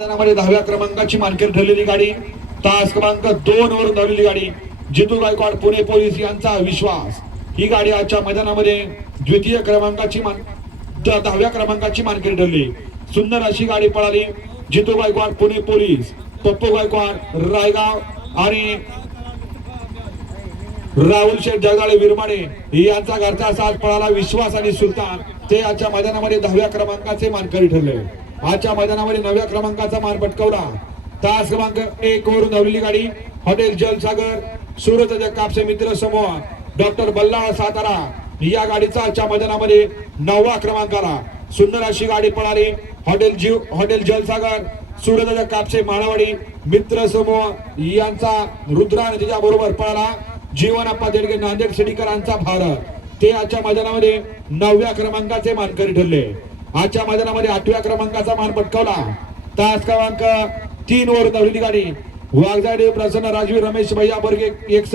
मैदानामध्ये दहाव्या क्रमांकाची मानकरी ठरलेली गाडी तास क्रमांक दोन वरून धावलेली गाडी जितू गायकवाड पुणे पोलीस यांचा विश्वास. ही गाडी आजच्या मैदानामध्ये द्वितीय क्रमांकाची मान द- दहाव्या क्रमांकाची मानकरी ठरली. सुंदर अशी गाडी पळाली. जितू गायकवाड पुणे पोलीस पप्पू गायकवाड रायगाव आणि राहुल शेठ जगदाळे विरमाडे यांचा घरचा साथ पळाला. विश्वास आणि सुलतान ते आजच्या मैदानामध्ये दहाव्या क्रमांकाचे मानकरी ठरले. आजच्या मैदानामध्ये नव्या क्रमांकाचा मान पटकवला. तास क्रमांक एक वरून धावलेली गाडी हॉटेल जलसागर सुरतच्या कापसे मित्र समूह डॉक्टर बल्लाळ सातारा या गाडीचा आजच्या मैदानामध्ये नववा क्रमांक आला. सुंदर अशी गाडी पळाली हॉटेल जीव हॉटेल जलसागर सुरतच्या कापसे माळावाडी मित्र समूह यांचा रुद्रा तिच्या बरोबर पळाला. जीवन अप्पा देडगे नांदेड सिडीकरांचा भारत. ते आजच्या मैदानामध्ये नवव्या क्रमांकाचे मानकरी ठरले. आजच्या मैदानामध्ये आठव्या क्रमांकाचा मान पटकावला. तास क्रमांक तीन वर धावलेली गाडी. वाघजाडे प्रसन्न राजवीर रमेश भैया बर्गे एकस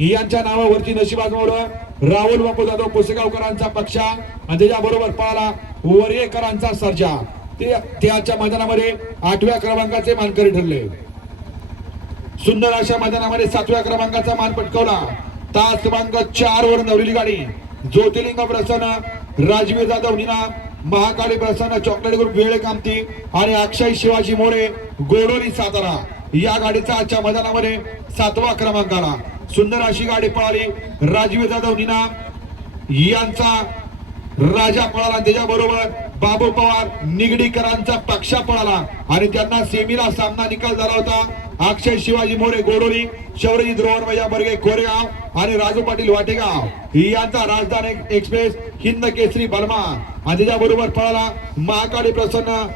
यांच्या नावावरची नशीब राहुल बापू जाधव पुसेगावकरांचा पक्षा आणि त्याच्या बरोबर वरेकरांचा सर्जा. ते ते आजच्या मैदानामध्ये आठव्या क्रमांकाचे मानकरी ठरले. सुंदर अशा मैदानामध्ये सातव्या क्रमांकाचा मान पटकवला. तास क्रमांक चार वर नवलेली गाडी. ज्योतिर्लिंग प्रसन्न राजवीर जाधव निना महाकाली प्रसन्न चॉकलेट ग्रुप वेळे कामती आणि अक्षय शिवाजी मोरे गोडोली सातारा. या गाडीचा आजच्या मैदानामध्ये सातवा क्रमांक आला. सुंदर अशी गाडी पळाली. राजवीर जाधव निना यांचा राजा पळाला त्याच्याबरोबर बाबू पवार निगडीकरांचा पक्षा पळाला. आणि त्यांना सेमीला सामना निकाल झाला होता. अक्षय शिवाजी मोरे गोडोली शौर्यजी द्रोहर बर्गे कोरेगाव आणि राजू पाटील वाटेगाव. यांचा राजधानी एक्सप्रेस हिंद केसरी बर्मा. आणि बरोबर पळाला. महाकाळी प्रसन्न.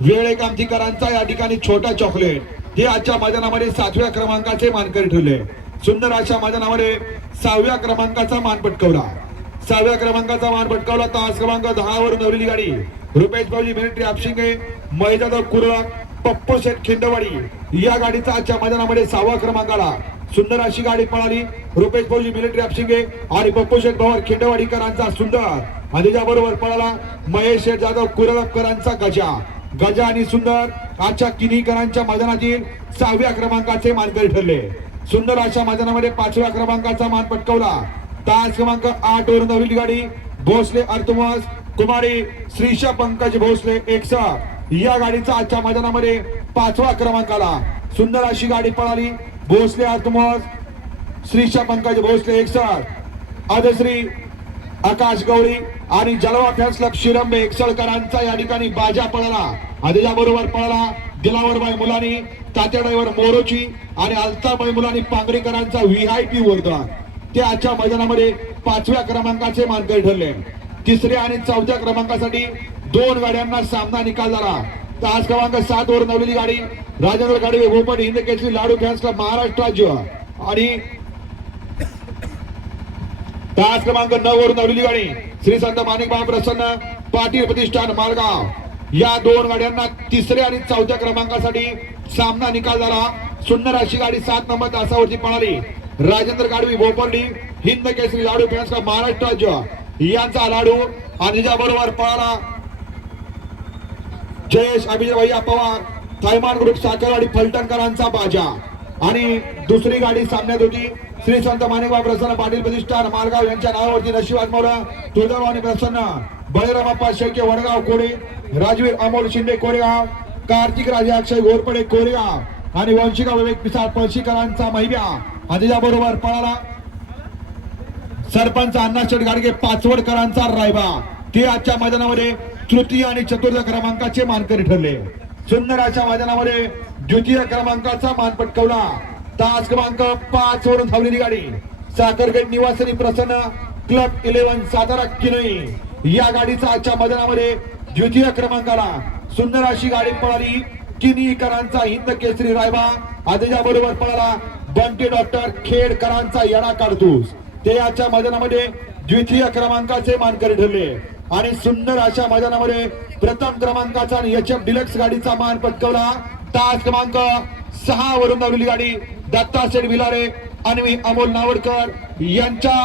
वेळे कामतीकरांचा या ठिकाणी छोटा चॉकलेट. हे आजच्या मैदानामध्ये सातव्या क्रमांकाचे मानकरी ठरले. सुंदर अशा मैदानामध्ये सहाव्या क्रमांकाचा मान पटकवला. सहाव्या क्रमांकाचा मान पटकावला. तास क्रमांक दहा वर नवलेली गाडी. रुपेश भाऊजी मिलिटरी आपशिंगे मैदान कुरळ पप्पू शेठ खिंडवाडी. या गाडीचा आजच्या मैदानामध्ये सहावा क्रमांक आला. सुंदर अशी गाडी पळाली. रुपेश भाऊजी मिलिटरी आपशिंगे आणि पप्पू शेठ भाऊ खिंडवाडीकरांचा सुंदर आणि त्याच्याबरोबर पळाला महेश शेठ जाधव कुरळपकरांचा गजा. गजा आणि सुंदर आजच्या किनीकरांच्या मैदानातील सहाव्या क्रमांकाचे मानकरी ठरले. सुंदर अशा मैदानामध्ये पाचव्या क्रमांकाचा मान पटकवला. तास क्रमांक आठ वरून नवीन गाडी भोसले अर्थमस कुमारी श्रीशा पंकज भोसले एकसा या गाडीचा आजच्या मैदानामध्ये पाचवा क्रमांक आला. सुंदर अशी गाडी पळाली. भोसले अर्थमस श्रीशा पंकज भोसले एकसठ. आदश्री आकाश गवळी आणि जलवा फॅन्स शिरंबे एकसळकरांचा या ठिकाणी बाजा पळाला. आदिजा बरोबर पळाला. दिलावरबाई मुलानी तात्या ड्रायव्हर मोरोची आणि अल्ताबाई मुलानी पांगरेकरांचा व्हीआयपी वर्धा ते आजच्या मैदानामध्ये पाचव्या क्रमांकाचे मानकरी ठरले. तिसऱ्या आणि चौथ्या क्रमांकासाठी दोन गाड्यांना सामना निकाल झाला. तास क्रमांक सात वर नवलेली गाडी राजेंद्र गाडवे भोपट हिंद केसरी लाडू फॅन्स क्लब महाराष्ट्र राज्य आणि तास क्रमांक नऊ वरून नवलेली गाडी. श्री संत माणिकबाब प्रसन्न पाटील प्रतिष्ठान मालगाव. या दोन गाड्यांना तिसऱ्या आणि चौथ्या क्रमांकासाठी सामना निकाल झाला. सुंदर अशी गाडी सात नंबर तासावरती पळाली. राजेंद्र गाडवी भोपर्डी हिंद केसरी लाडू फॅन्स का महाराष्ट्र राज्य. यांचा लाडू आणि बरोबर पळाला जयेश अभिजय भैया पवार थायमान ग्रुप साखरवाडी फलटणकरांचा बाजा. आणि दुसरी गाडी सामन्यात होती. श्री संत माणिकबा प्रसन्न पाटील प्रतिष्ठान मालगाव यांच्या नावावरती नशीब आजमावलं आणि प्रसन्न. बळीरामाप्पा शेळके वडगाव कोडे राजवीर अमोल शिंदे कोरेगाव कार्तिक राजे अक्षय घोरपडे कोरेगाव आणि वंशिका विवेक पिसाळ पळशीकरांचा महिब्या आणि बरोबर पळाला सरपंच अण्णाशेठ गाडगे पाचवडकरांचा रायबा. ते आजच्या मैदानामध्ये तृतीय आणि चतुर्थ क्रमांकाचे मानकरी ठरले. सुंदर अशा मैदानामध्ये द्वितीय क्रमांकाचा मान पटकवला. तास क्रमांक पाच वरून धावलेली गाडी. साखरगड निवासनी प्रसन्न क्लब इलेव्हन सातारा किनई. या गाडीचा आजच्या मैदानामध्ये द्वितीय क्रमांकाला सुंदर अशी गाडी पळाली. किनीकरांचा हिंद केसरी रायबा. आदेजा बरोबर पळाला बंटी डॉक्टर खेडकरांचा येडा काढतूस ते आजच्या मैदानामध्ये द्वितीय क्रमांकाचे मानकरी ठरले. आणि सुंदर अशा मैदानामध्ये प्रथम क्रमांकाचा आणि एच एफ डिलक्स गाडीचा मान पटकवला. तास क्रमांक सहा वरून लावलेली गाडी. दत्ता शेठ विलारे अन्वी अमोल नावडकर यांच्या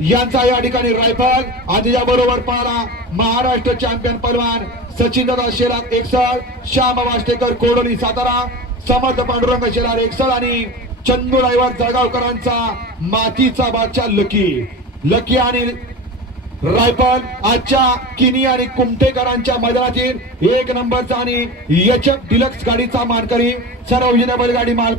यांचा या ठिकाणी रायफल. आधी बरोबर पाहला महाराष्ट्र चॅम्पियन पलवान सचिन दादा शेलार एकसळ श्याम वाष्टेकर कोडोली सातारा समर्थ पांडुरंग शेलार एकसळ आणि चंदू रायवार जळगावकरांचा मातीचा बादशाह लकी. लकी आणि रायफल आजच्या किनी आणि कुमटेकरांच्या मैदानातील एक नंबरचा आणि यचक डिलक्स गाडीचा मानकरी सर्व बैलगाडी माल